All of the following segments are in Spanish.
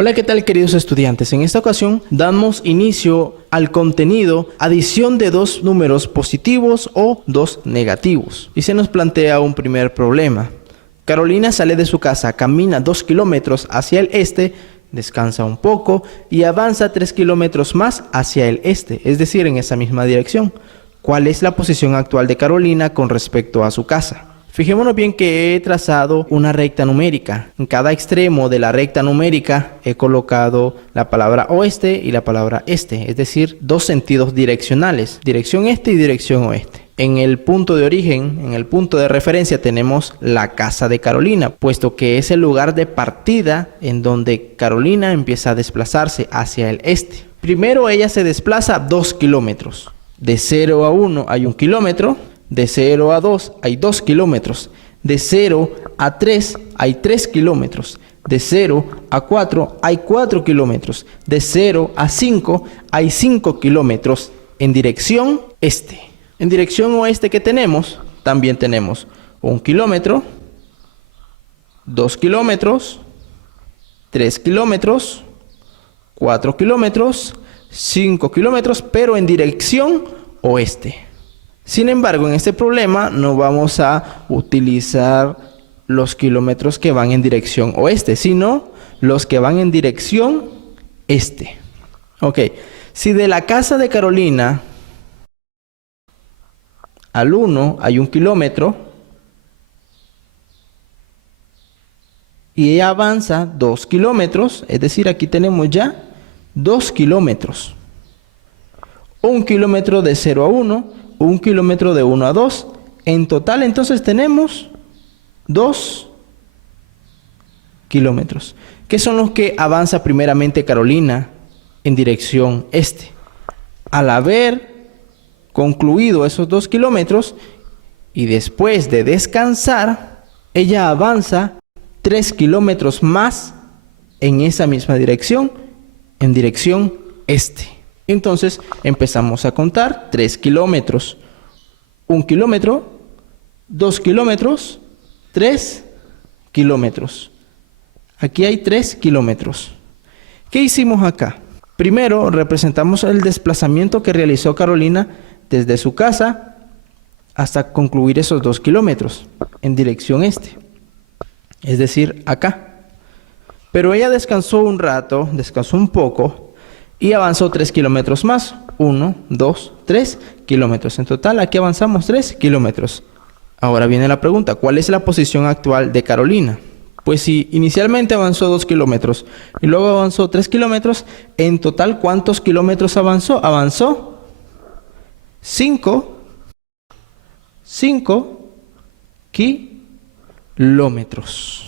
Hola, ¿qué tal queridos estudiantes? En esta ocasión damos inicio al contenido adición de dos números positivos o dos negativos. Y se nos plantea un primer problema. Carolina sale de su casa, camina 2 kilómetros hacia el este, descansa un poco y avanza 3 kilómetros más hacia el este, es decir, en esa misma dirección. ¿Cuál es la posición actual de Carolina con respecto a su casa? Fijémonos bien que he trazado una recta numérica. En cada extremo de la recta numérica he colocado la palabra oeste y la palabra este, es decir, dos sentidos direccionales, dirección este y dirección oeste. En el punto de origen, en el punto de referencia, tenemos la casa de Carolina, puesto que es el lugar de partida en donde Carolina empieza a desplazarse hacia el este. Primero ella se desplaza 2 kilómetros. De 0 a 1 hay 1 kilómetro. De 0 a 2 hay 2 kilómetros. De 0 a 3 hay 3 kilómetros. De 0 a 4 hay 4 kilómetros. De 0 a 5 hay 5 kilómetros en dirección este. En dirección oeste, ¿qué tenemos? También tenemos 1 kilómetro, 2 kilómetros, 3 kilómetros, 4 kilómetros, 5 kilómetros, pero en dirección oeste. Sin embargo, en este problema no vamos a utilizar los kilómetros que van en dirección oeste, sino los que van en dirección este. Ok, si de la casa de Carolina al 1 hay 1 kilómetro y ella avanza 2 kilómetros, es decir, aquí tenemos ya 2 kilómetros. 1 kilómetro de 0 a 1, 1 kilómetro de 1 a 2. En total, entonces, tenemos 2 kilómetros. ¿Qué son los que avanza primeramente Carolina en dirección este? Al haber concluido esos 2 kilómetros y después de descansar, ella avanza 3 kilómetros más en esa misma dirección, en dirección este. Entonces empezamos a contar 3 kilómetros, 1 kilómetro, 2 kilómetros, 3 kilómetros. Aquí hay 3 kilómetros. ¿Qué hicimos acá? Primero representamos el desplazamiento que realizó Carolina desde su casa hasta concluir esos 2 kilómetros en dirección este. Es decir, acá. Pero ella descansó un rato, descansó un poco y avanzó 3 kilómetros más. 1, 2, 3 kilómetros. En total, aquí avanzamos 3 kilómetros. Ahora viene la pregunta, ¿cuál es la posición actual de Carolina? Pues si inicialmente avanzó 2 kilómetros y luego avanzó 3 kilómetros, en total, ¿cuántos kilómetros avanzó? Avanzó 5 kilómetros.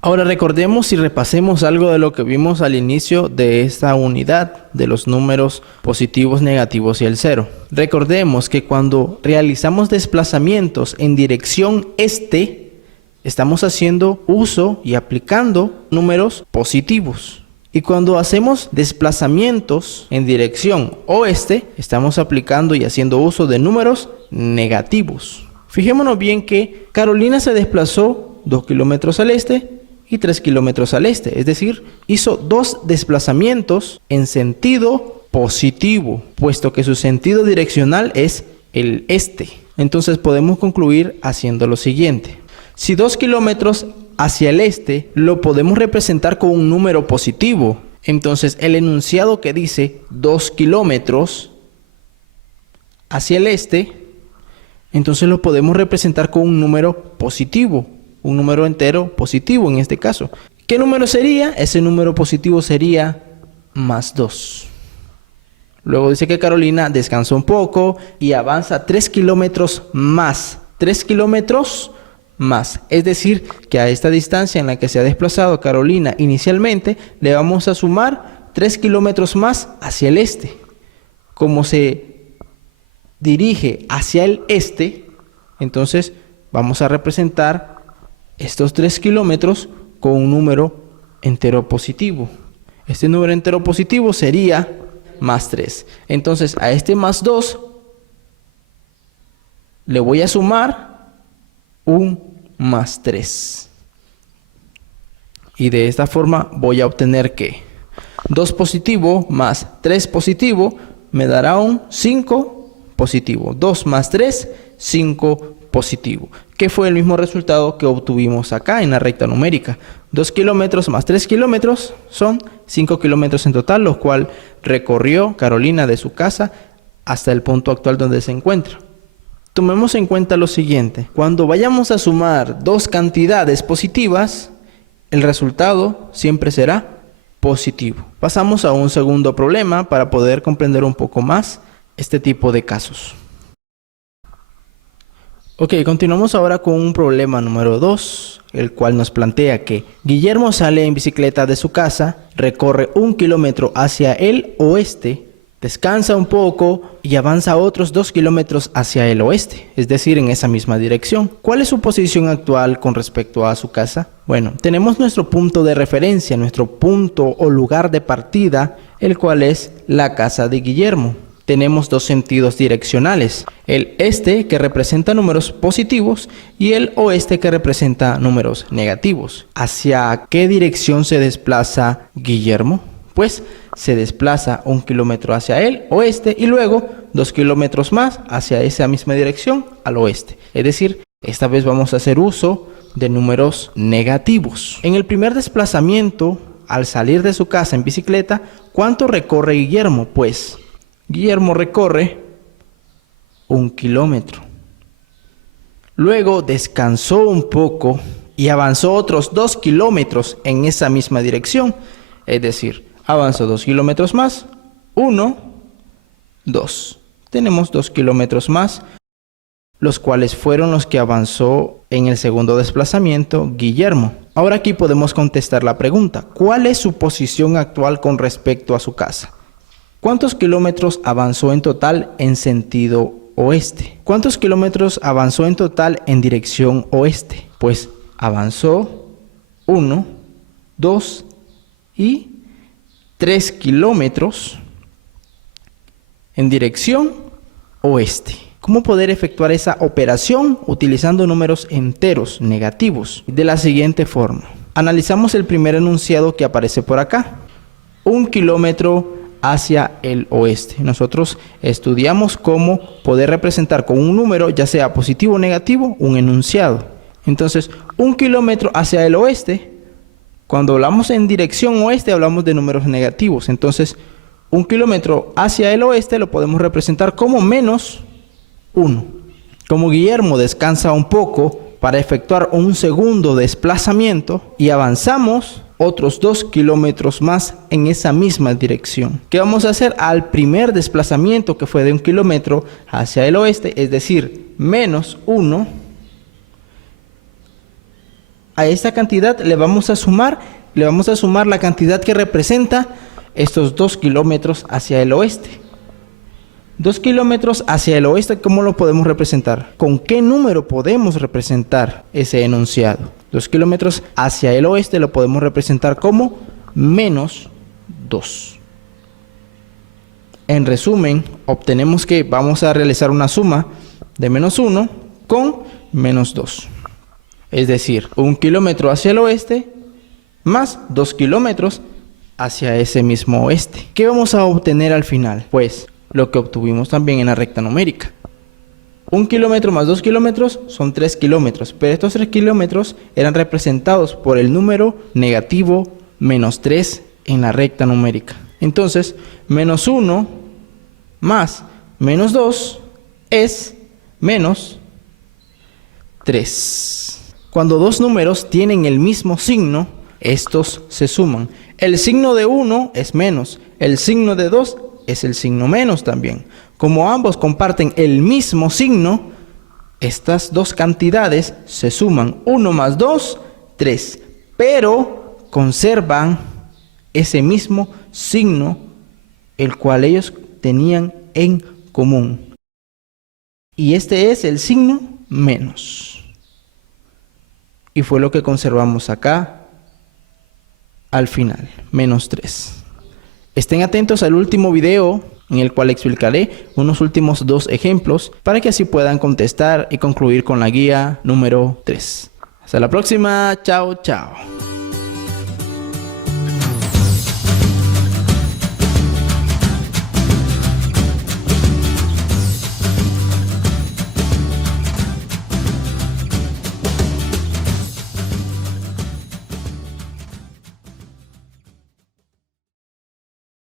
Ahora recordemos y repasemos algo de lo que vimos al inicio de esta unidad de los números positivos, negativos y el cero. Recordemos que cuando realizamos desplazamientos en dirección este, estamos haciendo uso y aplicando números positivos. Y cuando hacemos desplazamientos en dirección oeste, estamos aplicando y haciendo uso de números negativos. Fijémonos bien que Carolina se desplazó 2 kilómetros al este y 3 kilómetros al este, es decir, hizo 2 desplazamientos en sentido positivo, puesto que su sentido direccional es el este. Entonces podemos concluir haciendo lo siguiente. Si 2 kilómetros hacia el este lo podemos representar con un número positivo, entonces el enunciado que dice 2 kilómetros hacia el este, entonces lo podemos representar con un número positivo, un número entero positivo en este caso. ¿Qué número sería? Ese número positivo sería más 2. Luego dice que Carolina descansó un poco y avanza 3 kilómetros más. 3 kilómetros más. Es decir, que a esta distancia en la que se ha desplazado Carolina inicialmente, le vamos a sumar 3 kilómetros más hacia el este. Como se dirige hacia el este, entonces vamos a representar estos 3 kilómetros con un número entero positivo. Este número entero positivo sería más 3. Entonces a este más 2 le voy a sumar un más 3. Y de esta forma voy a obtener que 2 positivo más 3 positivo me dará un 5 positivo. 2 más 3, 5 positivo. Que fue el mismo resultado que obtuvimos acá en la recta numérica. 2 kilómetros más 3 kilómetros son 5 kilómetros en total, lo cual recorrió Carolina de su casa hasta el punto actual donde se encuentra. Tomemos en cuenta lo siguiente. Cuando vayamos a sumar dos cantidades positivas, el resultado siempre será positivo. Pasamos a un segundo problema para poder comprender un poco más este tipo de casos. Ok, continuamos ahora con un problema número 2, el cual nos plantea que Guillermo sale en bicicleta de su casa, recorre 1 kilómetro hacia el oeste, descansa un poco y avanza otros 2 kilómetros hacia el oeste, es decir, en esa misma dirección. ¿Cuál es su posición actual con respecto a su casa? Bueno, tenemos nuestro punto de referencia, nuestro punto o lugar de partida, el cual es la casa de Guillermo. Tenemos dos sentidos direccionales, el este que representa números positivos y el oeste que representa números negativos. ¿Hacia qué dirección se desplaza Guillermo? Pues se desplaza 1 kilómetro hacia el oeste y luego 2 kilómetros más hacia esa misma dirección al oeste. Es decir, esta vez vamos a hacer uso de números negativos. En el primer desplazamiento, al salir de su casa en bicicleta, ¿cuánto recorre Guillermo? Pues Guillermo recorre 1 kilómetro. Luego descansó un poco y avanzó otros 2 kilómetros en esa misma dirección. Es decir, avanzó 2 kilómetros más, 1, 2. Tenemos 2 kilómetros más, los cuales fueron los que avanzó en el segundo desplazamiento Guillermo. Ahora aquí podemos contestar la pregunta, ¿cuál es su posición actual con respecto a su casa? ¿Cuántos kilómetros avanzó en total en sentido oeste? ¿Cuántos kilómetros avanzó en total en dirección oeste? Pues avanzó 1, 2 y 3 kilómetros en dirección oeste. ¿Cómo poder efectuar esa operación utilizando números enteros negativos? De la siguiente forma. Analizamos el primer enunciado que aparece por acá. 1 kilómetro hacia el oeste. Nosotros estudiamos cómo poder representar con un número, ya sea positivo o negativo, un enunciado. Entonces, 1 kilómetro hacia el oeste, cuando hablamos en dirección oeste, hablamos de números negativos. Entonces, 1 kilómetro hacia el oeste lo podemos representar como menos 1. Como Guillermo descansa un poco para efectuar un segundo desplazamiento y avanzamos otros 2 kilómetros más en esa misma dirección. ¿Qué vamos a hacer al primer desplazamiento que fue de 1 kilómetro hacia el oeste? Es decir, menos 1. A esta cantidad le vamos a sumar la cantidad que representa estos 2 kilómetros hacia el oeste. 2 kilómetros hacia el oeste, ¿cómo lo podemos representar? ¿Con qué número podemos representar ese enunciado? 2 kilómetros hacia el oeste lo podemos representar como menos 2. En resumen, obtenemos que vamos a realizar una suma de menos 1 con menos 2. Es decir, 1 kilómetro hacia el oeste más 2 kilómetros hacia ese mismo oeste. ¿Qué vamos a obtener al final? Pues lo que obtuvimos también en la recta numérica. 1 kilómetro más 2 kilómetros son 3 kilómetros, pero estos 3 kilómetros eran representados por el número negativo menos 3 en la recta numérica. Entonces, menos 1 más menos 2 es menos 3. Cuando dos números tienen el mismo signo, estos se suman. El signo de 1 es menos, el signo de 2 es el signo menos también. Como ambos comparten el mismo signo, estas dos cantidades se suman. 1 más 2, 3. Pero conservan ese mismo signo, el cual ellos tenían en común. Y este es el signo menos. Y fue lo que conservamos acá al final, menos 3. Estén atentos al último video en el cual explicaré unos últimos 2 ejemplos para que así puedan contestar y concluir con la guía número 3. Hasta la próxima, chao, chao.